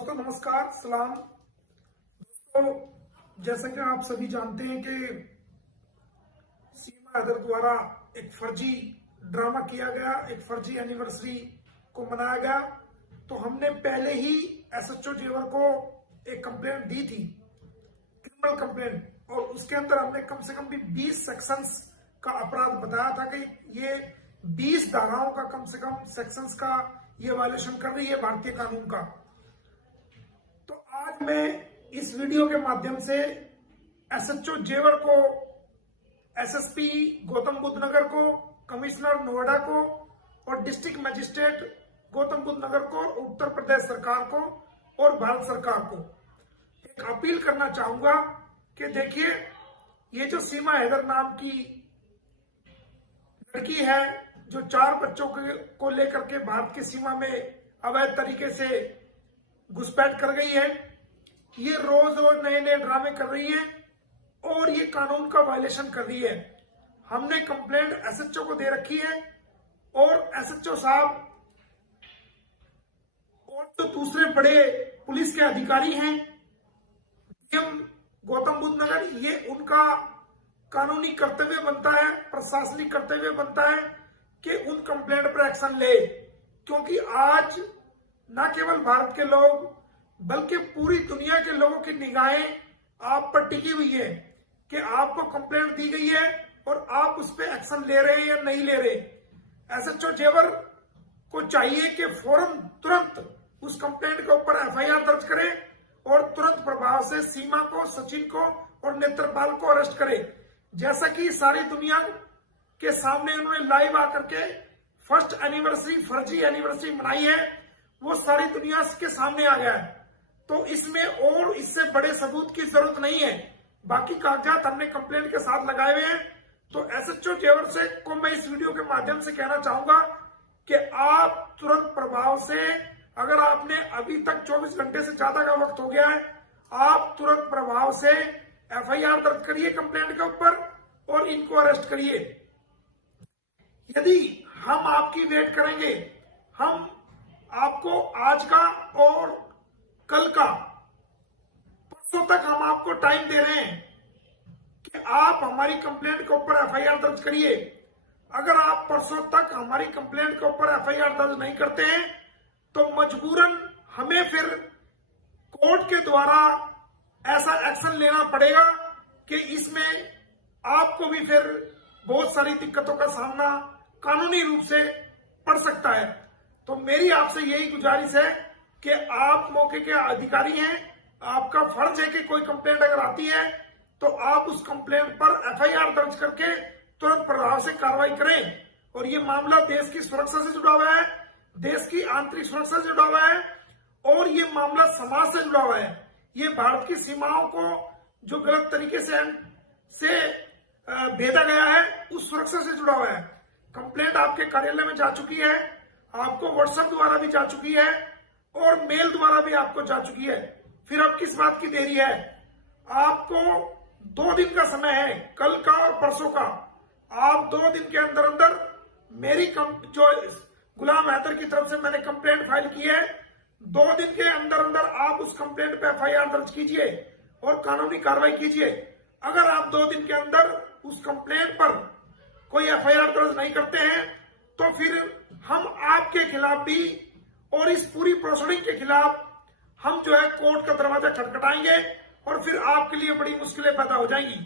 दोस्तों नमस्कार सलाम। दोस्तों जैसा कि आप सभी जानते हैं कि सीमा हैदर द्वारा एक फर्जी ड्रामा किया गया, एक फर्जी एनिवर्सरी को मनाया गया। तो हमने पहले ही एसएचओ जेवर को एक कंप्लेंट दी थी, क्रिमिनल कंप्लेंट, और उसके अंदर हमने कम से कम भी 20 सेक्शंस का अपराध बताया था कि ये 20 धाराओं का कम से कम सेक्शंस का ये वायलेशन कर रही है भारतीय कानून का। तो आज मैं इस वीडियो के माध्यम से एसएचओ जेवर को, एसएसपी गौतम बुद्ध नगर को, कमिश्नर नोएडा को और डिस्ट्रिक्ट मजिस्ट्रेट गौतम बुद्ध नगर को, उत्तर प्रदेश सरकार को और भारत सरकार को एक अपील करना चाहूंगा कि देखिए, ये जो सीमा हैदर नाम की लड़की है जो 4 बच्चों को लेकर के भारत की सीमा में अवैध तरीके से घुसपैठ कर गई है, ये रोज रोज नए नए ड्रामे कर रही है और ये कानून का वायलेशन कर रही है। हमने कंप्लेंट एसएचओ को दे रखी है और एसएचओ साहब और जो दूसरे बड़े पुलिस के अधिकारी हैं, डीएम गौतम बुद्ध नगर, ये उनका कानूनी कर्तव्य बनता है, प्रशासनिक कर्तव्य बनता है कि उन कंप्लेंट पर एक्शन ले, क्योंकि आज न केवल भारत के लोग बल्कि पूरी दुनिया के लोगों की निगाहें आप पर टिकी हुई है कि आपको कंप्लेंट दी गई है और आप उस पर एक्शन ले रहे हैं या नहीं ले रहे। एसएचओ जेवर को चाहिए कि फौरन तुरंत उस कंप्लेंट के ऊपर एफआईआर दर्ज करे और तुरंत प्रभाव से सीमा को, सचिन को और नेत्रपाल को अरेस्ट करे। जैसा कि सारी दुनिया के सामने उन्होंने लाइव आकर के फर्स्ट एनिवर्सरी, फर्जी एनिवर्सरी मनाई है, वो सारी दुनिया के सामने आ गया है। तो इसमें और इससे बड़े सबूत की जरूरत नहीं है। बाकी कागजात हमने कंप्लेंट के साथ लगाए हुए हैं। तो एसएचओ जेवर से को मैं इस वीडियो के माध्यम से कहना चाहूंगा कि आप तुरंत प्रभाव से, अगर आपने अभी तक 24 घंटे से ज्यादा का वक्त हो गया है, आप तुरंत प्रभाव से एफआईआर दर्ज करिए कंप्लेंट के ऊपर और इनको अरेस्ट करिए। यदि हम आपकी वेट करेंगे, हम आपको आज का और कल का, परसों तक हम आपको टाइम दे रहे हैं कि आप हमारी कंप्लेंट के ऊपर एफआईआर दर्ज करिए। अगर आप परसों तक हमारी कंप्लेंट के ऊपर एफआईआर दर्ज नहीं करते हैं तो मजबूरन हमें फिर कोर्ट के द्वारा ऐसा एक्शन लेना पड़ेगा कि इसमें आपको भी फिर बहुत सारी दिक्कतों का सामना कानूनी रूप से पड़ सकता है। तो मेरी आपसे यही गुजारिश है कि आप मौके के अधिकारी हैं, आपका फर्ज है कि कोई कंप्लेंट अगर आती है तो आप उस कंप्लेंट पर एफआईआर दर्ज करके तुरंत प्रभाव से कार्रवाई करें। और ये मामला देश की सुरक्षा से जुड़ा हुआ है, देश की आंतरिक सुरक्षा से जुड़ा हुआ है और ये मामला समाज से जुड़ा हुआ है। ये भारत की सीमाओं को जो गलत तरीके से भेदा गया है उस सुरक्षा से जुड़ा हुआ है। कंप्लेंट आपके कार्यालय में जा चुकी है, आपको व्हाट्सएप द्वारा भी जा चुकी है और मेल द्वारा भी आपको जा चुकी है। फिर अब किस बात की देरी है? आपको 2 दिन का समय है, कल का और परसों का। आप 2 दिन के अंदर अंदर मेरी जो गुलाम हैदर की तरफ से मैंने कंप्लेंट फाइल की है, 2 दिन के अंदर अंदर आप उस कंप्लेंट पे एफआईआर दर्ज कीजिए और कानूनी कार्रवाई कीजिए। अगर आप 2 दिन के अंदर उस कंप्लेंट पर कोई एफआईआर दर्ज नहीं करते हैं तो फिर हम आपके खिलाफ भी और इस पूरी प्रोसीडिंग के खिलाफ हम जो है कोर्ट का दरवाजा खटखटाएंगे और फिर आपके लिए बड़ी मुश्किलें पैदा हो जाएंगी।